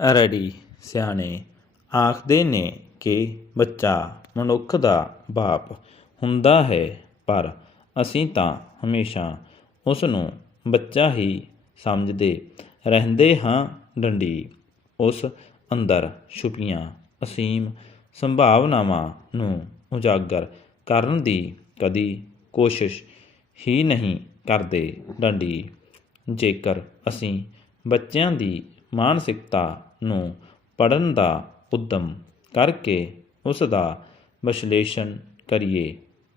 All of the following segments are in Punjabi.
ਰੜੀ ਸਿਆਣੇ ਆਖਦੇ ਨੇ ਕਿ ਬੱਚਾ ਮਨੁੱਖ ਦਾ ਬਾਪ ਹੁੰਦਾ ਹੈ, ਪਰ ਅਸੀਂ ਤਾਂ ਹਮੇਸ਼ਾ ਉਸ ਨੂੰ ਬੱਚਾ ਹੀ ਸਮਝਦੇ ਰਹਿੰਦੇ ਹਾਂ ਡੰਡੀ। ਉਸ ਅੰਦਰ ਛੁਪੀਆਂ ਅਸੀਮ ਸੰਭਾਵਨਾਵਾਂ ਨੂੰ ਉਜਾਗਰ ਕਰਨ ਦੀ ਕਦੀ ਕੋਸ਼ਿਸ਼ ਹੀ ਨਹੀਂ ਕਰਦੇ ਡੰਡੀ। ਜੇਕਰ ਅਸੀਂ ਬੱਚਿਆਂ ਦੀ ਮਾਨਸਿਕਤਾ ਨੂੰ ਪੜਨ ਦਾ ਉਦਮ ਕਰਕੇ ਉਸ ਦਾ ਵਿਸ਼ਲੇਸ਼ਣ ਕਰੀਏ,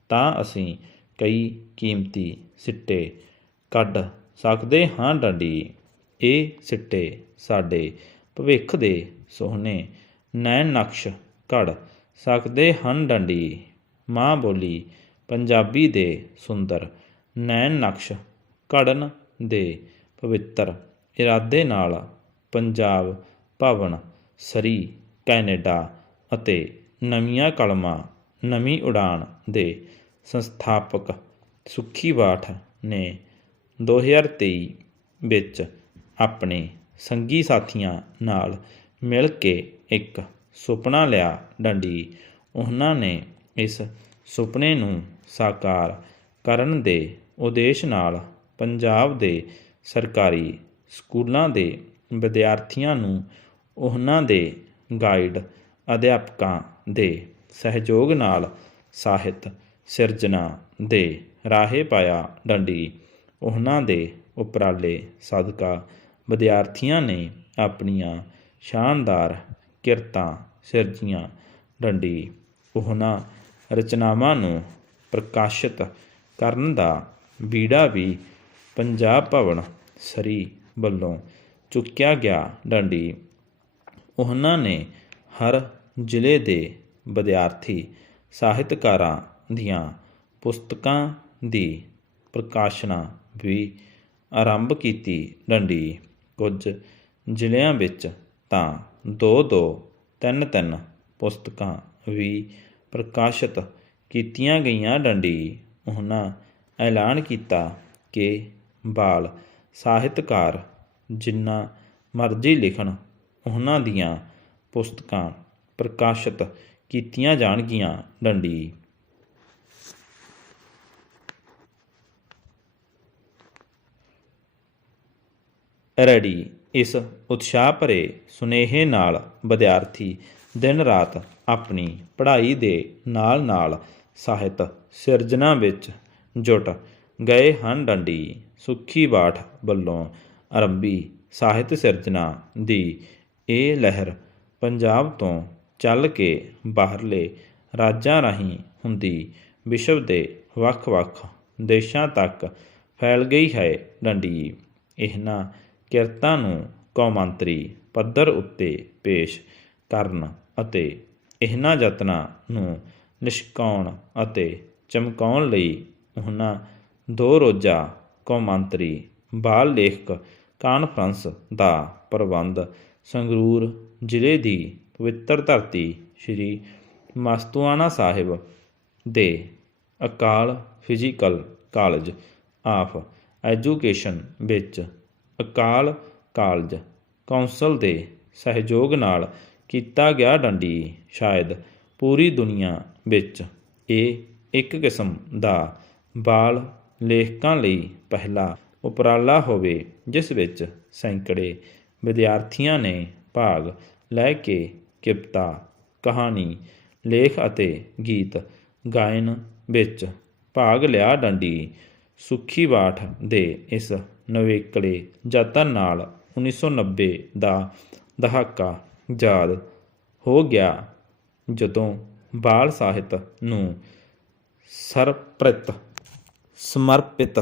ਤਾਂ ਅਸੀਂ ਕਈ ਕੀਮਤੀ ਸਿੱਟੇ ਕੱਢ ਸਕਦੇ ਹਾਂ ਡੰਡੀ। ਇਹ ਸਿੱਟੇ ਸਾਡੇ ਭਵਿੱਖ ਦੇ ਸੋਹਣੇ ਨੈਣ ਨਕਸ਼ ਘੜ ਸਕਦੇ ਹਨ ਡੰਡੀ। ਮਾਂ ਬੋਲੀ ਪੰਜਾਬੀ ਦੇ ਸੁੰਦਰ ਨੈਣ ਨਕਸ਼ ਘੜਨ ਦੇ ਪਵਿੱਤਰ ਇਰਾਦੇ ਨਾਲ ਪੰਜਾਬ ਭਵਨ ਸਰੀ, ਕੈਨੇਡਾ ਅਤੇ ਨਵੀਆਂ ਕਲਮਾਂ, ਨਵੀਂ ਉਡਾਨ ਦੇ ਸੰਸਥਾਪਕ ਸੁੱਖੀ ਬਾਠ ਨੇ 2023 ਵਿੱਚ ਆਪਣੇ ਸੰਗੀ ਸਾਥੀਆਂ ਨਾਲ ਮਿਲ ਕੇ ਇੱਕ ਸੁਪਨਾ ਲਿਆ ਡੰਡੀ। ਉਹਨਾਂ ਨੇ ਇਸ ਸੁਪਨੇ ਨੂੰ ਸਾਕਾਰ ਕਰਨ ਦੇ ਉਦੇਸ਼ ਨਾਲ ਪੰਜਾਬ ਦੇ ਸਰਕਾਰੀ ਸਕੂਲਾਂ ਦੇ ਵਿਦਿਆਰਥੀਆਂ ਨੂੰ ਉਹਨਾਂ ਦੇ ਗਾਈਡ ਅਧਿਆਪਕਾਂ ਦੇ ਸਹਿਯੋਗ ਨਾਲ ਸਾਹਿਤ ਸਿਰਜਣਾ ਦੇ ਰਾਹੇ ਪਾਇਆ ਡੰਡੀ। ਉਹਨਾਂ ਦੇ ਉਪਰਾਲੇ ਸਦਕਾ ਵਿਦਿਆਰਥੀਆਂ ਨੇ ਆਪਣੀਆਂ ਸ਼ਾਨਦਾਰ ਕਿਰਤਾਂ ਸਿਰਜੀਆਂ। ਡੰਡੀ ਉਹਨਾਂ ਰਚਨਾਵਾਂ ਨੂੰ ਪ੍ਰਕਾਸ਼ਿਤ ਕਰਨ ਦਾ ਬੀੜਾ ਵੀ ਪੰਜਾਬ ਭਵਨ ਸਰੀ ਵੱਲੋਂ ਚੁੱਕਿਆ ਗਿਆ ਡੰਡੀ ਉਹਨਾਂ ਨੇ ਹਰ ਜ਼ਿਲ੍ਹੇ ਦੇ ਵਿਦਿਆਰਥੀ ਸਾਹਿਤਕਾਰਾਂ ਦੀਆਂ ਪੁਸਤਕਾਂ ਦੀ ਪ੍ਰਕਾਸ਼ਨਾ ਵੀ ਆਰੰਭ ਕੀਤੀ। ਡੰਡੀ ਕੁਝ ਜ਼ਿਲ੍ਹਿਆਂ ਵਿੱਚ ਤਾਂ ਦੋ ਦੋ, ਤਿੰਨ ਤਿੰਨ ਪੁਸਤਕਾਂ ਵੀ ਪ੍ਰਕਾਸ਼ਿਤ ਕੀਤੀਆਂ ਗਈਆਂ। ਡੰਡੀ ਉਹਨਾਂ ਐਲਾਨ ਕੀਤਾ ਕਿ ਬਾਲ ਸਾਹਿਤਕਾਰ ਜਿੰਨਾ ਮਰਜ਼ੀ ਲਿਖਣ, ਉਹਨਾਂ ਦੀਆਂ ਪੁਸਤਕਾਂ ਪ੍ਰਕਾਸ਼ਿਤ ਕੀਤੀਆਂ ਜਾਣਗੀਆਂ, ਡੰਡੀ। ਰੈਡੀ। ਇਸ ਉਤਸ਼ਾਹ ਭਰੇ ਸੁਨੇਹੇ ਨਾਲ ਵਿਦਿਆਰਥੀ ਦਿਨ ਰਾਤ ਆਪਣੀ ਪੜ੍ਹਾਈ ਦੇ ਨਾਲ-ਨਾਲ ਸਾਹਿਤ ਸਿਰਜਣਾ ਵਿੱਚ ਜੁਟ ਗਏ ਹਨ, ਡੰਡੀ। ਸੁੱਖੀ ਬਾਠ ਵੱਲੋਂ ਆਰੰਭੀ ਸਾਹਿਤ ਸਿਰਜਣਾ ਦੀ ਇਹ ਲਹਿਰ ਪੰਜਾਬ ਤੋਂ ਚੱਲ ਕੇ ਬਾਹਰਲੇ ਰਾਜਾਂ ਰਾਹੀਂ ਹੁੰਦੀ ਵਿਸ਼ਵ ਦੇ ਵੱਖ-ਵੱਖ ਦੇਸ਼ਾਂ ਤੱਕ ਫੈਲ ਗਈ ਹੈ ਡੰਡੀ ਇਹਨਾਂ ਕਿਰਤਾਂ ਨੂੰ ਕੌਮਾਂਤਰੀ ਪੱਧਰ ਉੱਤੇ ਪੇਸ਼ ਕਰਨ ਅਤੇ ਇਹਨਾਂ ਯਤਨਾਂ ਨੂੰ ਨਿਸ਼ਕਾਉਣ ਅਤੇ ਚਮਕਾਉਣ ਲਈ ਉਹਨਾਂ ਦੋ ਰੋਜ਼ਾ ਕੌਮਾਂਤਰੀ ਬਾਲ ਲੇਖਕ ਕਾਨਫਰੰਸ ਦਾ ਪ੍ਰਬੰਧ ਸੰਗਰੂਰ ਜ਼ਿਲ੍ਹੇ ਦੀ ਪਵਿੱਤਰ ਧਰਤੀ ਸ੍ਰੀ ਮਸਤੂਆਣਾ ਸਾਹਿਬ ਦੇ Akal physical college of education ਵਿੱਚ ਅਕਾਲ ਕਾਲਜ ਕੌਂਸਲ ਦੇ ਸਹਿਯੋਗ ਨਾਲ ਕੀਤਾ ਗਿਆ ਡੰਡੀ। ਸ਼ਾਇਦ ਪੂਰੀ ਦੁਨੀਆ ਵਿੱਚ ਇਹ ਇੱਕ ਕਿਸਮ ਦਾ ਬਾਲ ਲੇਖਕਾਂ ਲਈ ਪਹਿਲਾ ਉਪਰਾਲਾ ਹੋਵੇ, ਜਿਸ ਵਿੱਚ ਸੈਂਕੜੇ ਵਿਦਿਆਰਥੀਆਂ ਨੇ ਭਾਗ ਲੈ ਕੇ ਕਿਪਤਾ ਕਹਾਣੀ, ਲੇਖ ਅਤੇ ਗੀਤ ਗਾਇਨ ਵਿੱਚ ਭਾਗ ਲਿਆ। ਡੰਡੀ ਸੁੱਖੀ ਬਾਠ ਦੇ ਇਸ ਨਵੇਕਲੇ ਯਤਨ ਨਾਲ 1990 ਦਾ ਦਹਾਕਾ ਯਾਦ ਹੋ ਗਿਆ, ਜਦੋਂ ਬਾਲ ਸਾਹਿਤ ਨੂੰ ਸਰਪ੍ਰਿਤ, ਸਮਰਪਿਤ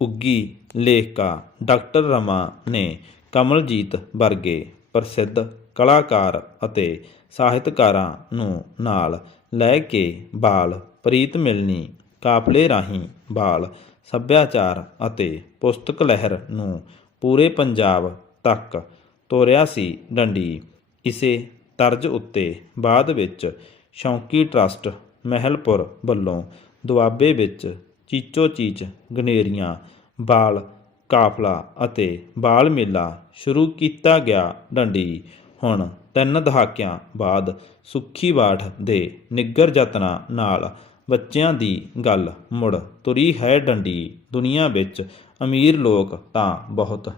ਉੱਗੀ ਲੇਖਕਾ ਡਾਕਟਰ ਰਮਾ ਨੇ ਕਮਲਜੀਤ ਵਰਗੇ ਪ੍ਰਸਿੱਧ ਕਲਾਕਾਰ ਅਤੇ ਸਾਹਿਤਕਾਰਾਂ ਨੂੰ ਨਾਲ ਲੈ ਕੇ ਬਾਲ ਪ੍ਰੀਤ ਮਿਲਣੀ ਕਾਫਲੇ ਰਾਹੀਂ ਬਾਲ ਸੱਭਿਆਚਾਰ ਅਤੇ ਪੁਸਤਕ ਲਹਿਰ ਨੂੰ ਪੂਰੇ ਪੰਜਾਬ ਤੱਕ ਤੋਰਿਆ ਸੀ ਡੰਡੀ। ਇਸੇ ਤਰਜ਼ ਉੱਤੇ ਬਾਅਦ ਵਿੱਚ ਸ਼ੌਂਕੀ ਟਰਸਟ ਮਹਿਲਪੁਰ ਵੱਲੋਂ ਦੁਆਬੇ ਵਿੱਚ ਚੀਚੋ ਚੀਚ, ਗਨੇਰੀਆਂ, ਬਾਲ, ਕਾਫਲਾ ਅਤੇ ਬਾਲ ਮੇਲਾ ਸ਼ੁਰੂ ਕੀਤਾ ਗਿਆ ਡੰਡੀ। ਹੁਣ ਤਿੰਨ ਦਹਾਕਿਆਂ ਬਾਅਦ ਸੁੱਖੀ ਬਾਠ ਦੇ ਨਿੱਗਰ ਯਤਨਾਂ ਨਾਲ ਬੱਚਿਆਂ ਦੀ ਗੱਲ ਮੁੜ ਤੁਰੀ ਹੈ ਡੰਡੀ। ਦੁਨੀਆ ਵਿੱਚ ਅਮੀਰ ਲੋਕ ਤਾਂ ਬਹੁਤ